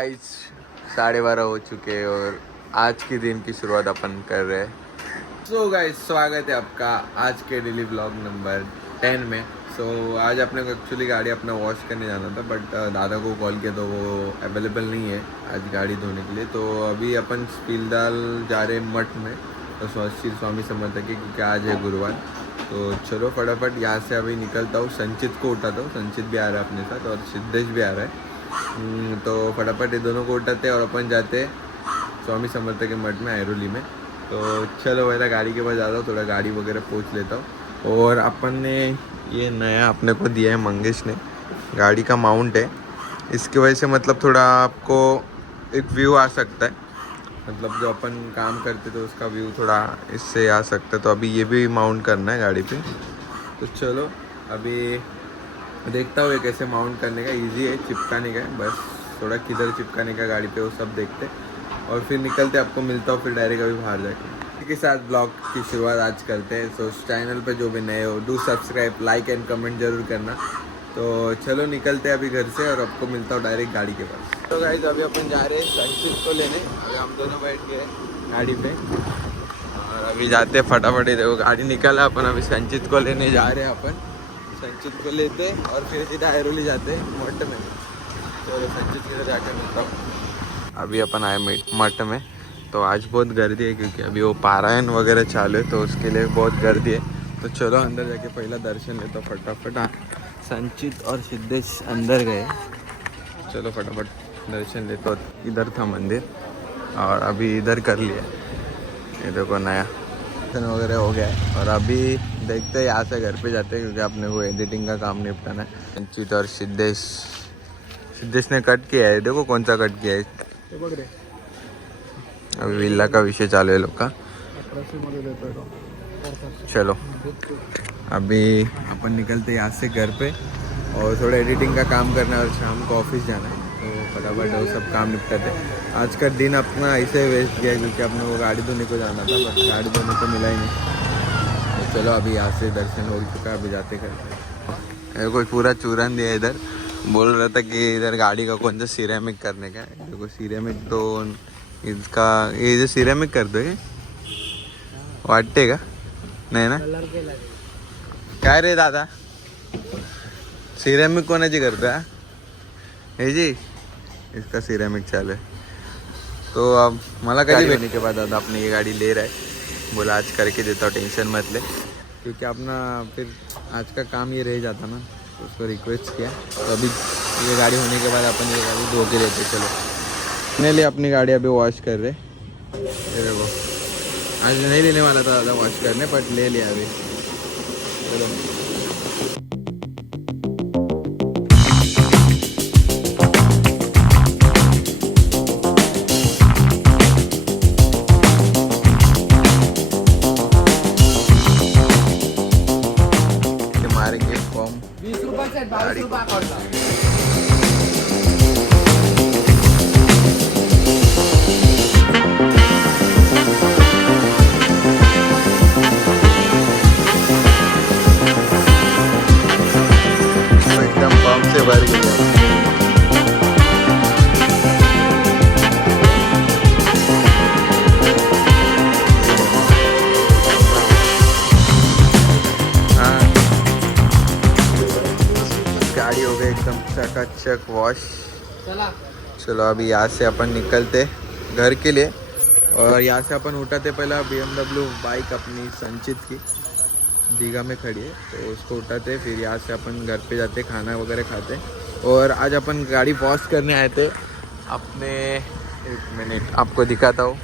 Guys 12:30 हो चुके हैं और आज के दिन की शुरुआत अपन कर रहे हैं। सो गाइस स्वागत है आपका आज के डेली व्लॉग नंबर 10 में। आज अपने को एक्चुअली गाड़ी अपना वॉश करने जाना था, बट दादा को कॉल किया तो वो अवेलेबल नहीं है आज गाड़ी धोने के लिए। तो अभी अपन फिलहाल जा रहे हैं मठ में, तो श्री स्वामी समर्थ के, क्योंकि आज है गुरुवार। तो चलो फटाफट यहाँ से अभी निकलता हूँ। संचित को उठाता हूँ, संचित भी आ रहा है अपने साथ और सिद्धेश भी आ रहा है। तो फटाफट ये दोनों को उठाते हैं और अपन जाते हैं स्वामी समर्थ के मठ में, ऐरोली में। तो चलो पहले गाड़ी के पास जाता हूँ, थोड़ा गाड़ी वगैरह पूछ लेता हूँ। और अपन ने ये नया अपने को दिया है, मंगेश ने, गाड़ी का माउंट है। इसकी वजह से मतलब थोड़ा आपको एक व्यू आ सकता है, मतलब जो अपन काम करते तो उसका व्यू थोड़ा इससे आ सकता है। तो अभी ये भी माउंट करना है गाड़ी पे। तो चलो अभी देखता हूँ ये कैसे माउंट करने का। इजी है, चिपकाने का है, बस थोड़ा किधर चिपकाने का गाड़ी पे वो सब देखते और फिर निकलते। आपको मिलता हूँ फिर डायरेक्ट अभी बाहर जाके। इसी के साथ ब्लॉग की शुरुआत आज करते हैं। सो चैनल पे जो भी नए हो do subscribe, like and comment जरूर करना। तो चलो निकलते हैं अभी घर से और आपको मिलता हूँ डायरेक्ट गाड़ी के पास। तो गाइस अभी अपन जा रहे हैं संचित को लेने। अभी हम दोनों बैठ गए गाड़ी पे और अभी जाते हैं फटाफट। देखो गाड़ी निकला, अपन अभी संचित को लेने जा रहे हैं। अपन संचित को लेते और फिर सीधा ऐरोली जाते मठ में। तो संचित की जाकर मिलता हूँ। अभी अपन आए मठ में। तो आज बहुत गर्दी है क्योंकि अभी वो पारायण वगैरह चालू है, तो उसके लिए बहुत गर्दी है। तो चलो अंदर जाके पहला दर्शन लेता फटाफट। संचित और सिद्धेश अंदर गए, चलो फटाफट दर्शन लेता। इधर था मंदिर और अभी इधर कर लिया। ये देखो नया दर्शन वगैरह हो गया है। और अभी देखते हैं यहाँ से घर पे जाते हैं, क्योंकि अपने को एडिटिंग का काम निपटाना है। संचित और सिद्धेश ने कट किया है, देखो कौन सा कट किया है। अभी विला का विषय चालू है लोग का। चलो अभी अपन निकलते यहाँ से घर पे और थोड़ा एडिटिंग का काम करना है और शाम को ऑफिस जाना है। तो फटाफट वो सब काम निपटाते। आज का दिन अपना ऐसे वेस्ट गया क्योंकि अपने को गाड़ी धोने को जाना था, बट गाड़ी धोने को मिला ही नहीं। तो चलो अभी यहाँ से दर्शन हो चुका है, अभी जाते करते। कोई पूरा चूरन दिया इधर, बोल रहा था कि इधर गाड़ी का कौन सा सिरेमिक करने का है। देखो सिरेमिक तो इसका ये जो सिरेमिक कर दो वाटते का नाही ना, काय रे दादा सिरेमिक कोणाची करतो हे जी, इसका सिरेमिक चालू है। तो अब मला कभी होने के बाद दादा अपनी ये गाड़ी ले रहा है, बोला आज करके देता हूँ, टेंशन मत ले, क्योंकि अपना फिर आज का काम ये रह जाता ना। तो उसको रिक्वेस्ट किया, तो अभी ये गाड़ी होने के बाद अपन ये गाड़ी धो के देते। चलो अपने लिए अपनी गाड़ी अभी वॉश कर रहे। ये देखो आज नहीं लेने वाला था दादा वॉश करने, बट ले लिया अभी। चलो मारेंगे फॉर्म 20 रुपये से 22 रुपये पड़ता। भर गया। हाँ गाड़ी हो गई एकदम चकाचक वॉश। चलो अभी यहाँ से अपन निकलते घर के लिए। और यहाँ से अपन उठाते पहला BMW बाइक अपनी संचित की, दीघा में खड़ी है, तो उसको उठाते। फिर यहाँ से अपन घर पे जाते, खाना वगैरह खाते। और आज अपन गाड़ी वॉश करने आए थे अपने, एक मिनट आपको दिखाता हूँ।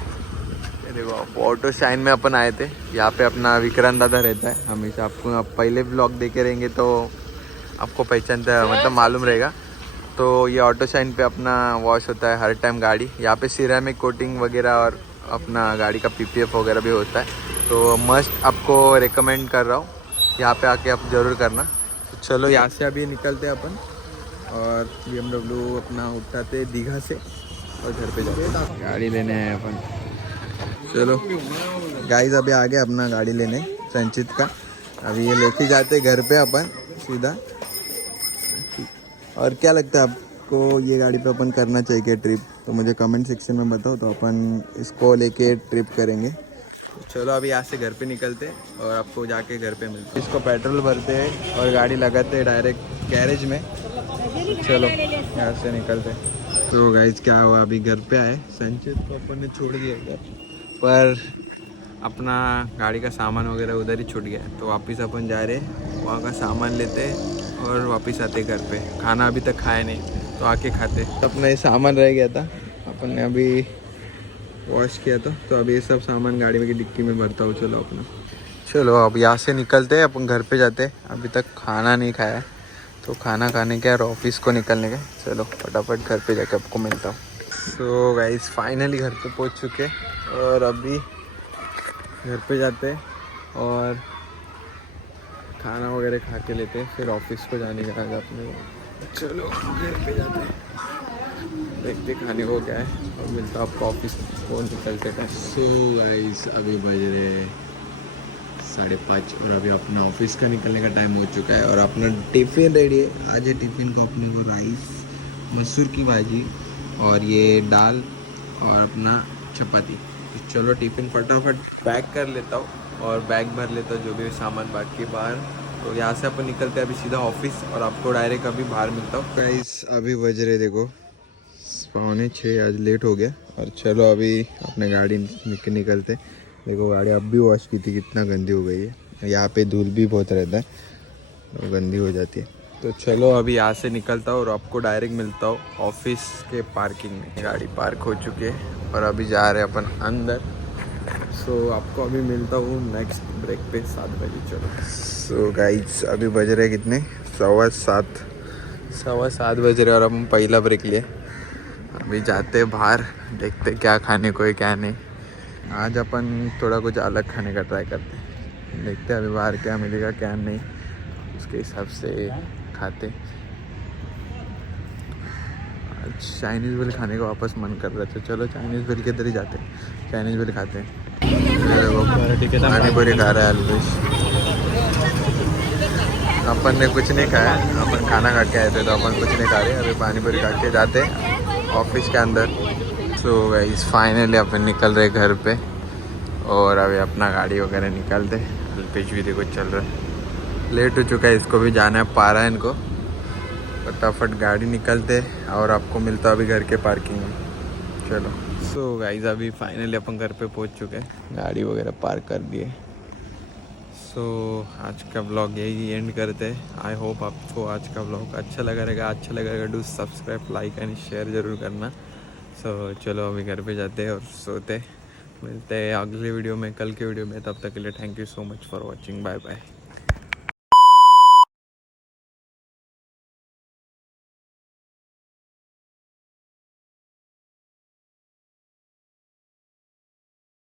देखो ऑटो शाइन में अपन आए थे। यहाँ पे अपना विक्रांत दादा रहता है हमेशा। आपको आप पहले ब्लॉग देखे रहेंगे तो आपको पहचानता, मतलब मालूम रहेगा। तो ये ऑटो शाइन पे अपना वॉश होता है हर टाइम गाड़ी। यहाँ पे सिरेमिक कोटिंग वगैरह और अपना गाड़ी का PPF वगैरह भी होता है। तो मस्ट आपको रेकमेंड कर रहा हूँ, यहाँ पे आके आप ज़रूर करना। तो चलो यहाँ से अभी निकलते हैं अपन और BMW अपना उठाते दीघा से और घर पे जाते। गाड़ी लेने आए अपन। चलो गाइस अभी आ गए अपना गाड़ी लेने संचित का। अभी ये लेके जाते घर पे अपन सीधा। और क्या लगता है आपको ये गाड़ी पे अपन करना चाहिए ट्रिप, तो मुझे कमेंट सेक्शन में बताओ, तो अपन इसको लेके ट्रिप करेंगे। चलो अभी यहाँ से घर पे निकलते और आपको जाके घर पे मिलते। इसको पेट्रोल भरते हैं और गाड़ी लगाते हैं डायरेक्ट गैरेज में। चलो यहाँ से निकलते। तो गाइस क्या हुआ, अभी घर पे आए, संचित को अपन ने छोड़ दिया घर, पर अपना गाड़ी का सामान वगैरह उधर ही छूट गया, तो वापस अपन जा रहे वहाँ का सामान लेते और वापस आते घर पे। खाना अभी तक खाए नहीं, तो आके खाते। तो अपना ये सामान रह गया था, अपन ने अभी वॉश किया था, तो अभी ये सब सामान गाड़ी में की डिक्की में भरता हूँ। चलो अपना, चलो अब यहाँ से निकलते हैं, अपन घर पे जाते। अभी तक खाना नहीं खाया है, तो खाना खाने के और ऑफिस को निकलने का। चलो फटाफट घर पे जाके आपको मिलता हूँ। सो गाइस फाइनली घर पे पहुँच चुके और अभी घर पे जाते और खाना वगैरह खा के लेते, फिर ऑफिस को जाने का आज अपने। चलो घर पे जाते हैं, देखते खाने को क्या है और मिलता आपको ऑफिस को निकलते टाइम। सो गाइस अभी बज रहे 5:30 और अभी अपना ऑफिस का निकलने का टाइम हो चुका है और अपना टिफ़िन रेडी है। आज टिफ़िन को अपने को राइस, मसूर की भाजी और ये दाल और अपना चपाती। चलो टिफ़िन फटाफट पैक कर लेता हूँ और बैग भर लेता हूँ जो भी सामान बाकी बाहर। तो यहाँ से अपन निकलते हैं अभी सीधा ऑफिस और आपको डायरेक्ट अभी बाहर मिलता हूँ। गाइस अभी बज रहे देखो 5:45, आज लेट हो गया। और चलो अभी अपने गाड़ी निकलते। देखो गाड़ी अब भी वॉश की थी, कितना गंदी हो गई है। यहाँ पे धूल भी बहुत रहता है, तो गंदी हो जाती है। तो चलो अभी यहाँ से निकलता हूँ और आपको डायरेक्ट मिलता हूँ ऑफिस के पार्किंग में। गाड़ी पार्क हो चुकी है और अभी जा रहे हैं अपन अंदर। सो आपको अभी मिलता हूँ नेक्स्ट ब्रेक पे 7 बजे। चलो सो गाइस अभी बज रहे कितने, 7:15 बज रहे और अब हम पहला ब्रेक लिए। अभी जाते बाहर, देखते क्या खाने को है क्या नहीं। आज अपन थोड़ा कुछ अलग खाने का ट्राई करते हैं, देखते हैं अभी बाहर क्या मिलेगा क्या नहीं, उसके हिसाब से खाते। आज चाइनीज़ बिल खाने का वापस मन कर रहा था, चलो चाइनीज़ बिल के इधर ही जाते हैं, चाइनीज़ बिल खाते हैं। पानी पूरी खा रहा है अलवेश। अपन ने कुछ नहीं खाया, अपन खाना खा के आए थे, तो अपन कुछ नहीं खा रहे। अभी पानी पूरी खा के जाते ऑफिस के अंदर। सो गाइस फाइनली अपन निकल रहे घर पे और अभी अपना गाड़ी वगैरह निकालते। अल्पेश भी देखो चल रहा है, लेट हो चुका है, इसको भी जाना है पारायण को। फटाफट गाड़ी निकलते और आपको मिलता अभी घर के पार्किंग में। चलो सो गाइस अभी फाइनली अपन घर पे पहुंच चुके हैं, गाड़ी वगैरह पार्क कर दिए। सो आज का ब्लॉग यही एंड करते हैं। आई होप आपको आज का ब्लॉग अच्छा लगा रहेगा। Do subscribe, like and share ज़रूर करना। सो चलो अभी घर पे जाते हैं और सोते। मिलते हैं अगले वीडियो में, कल के वीडियो में। तब तक के लिए thank you so much for watching. Bye bye.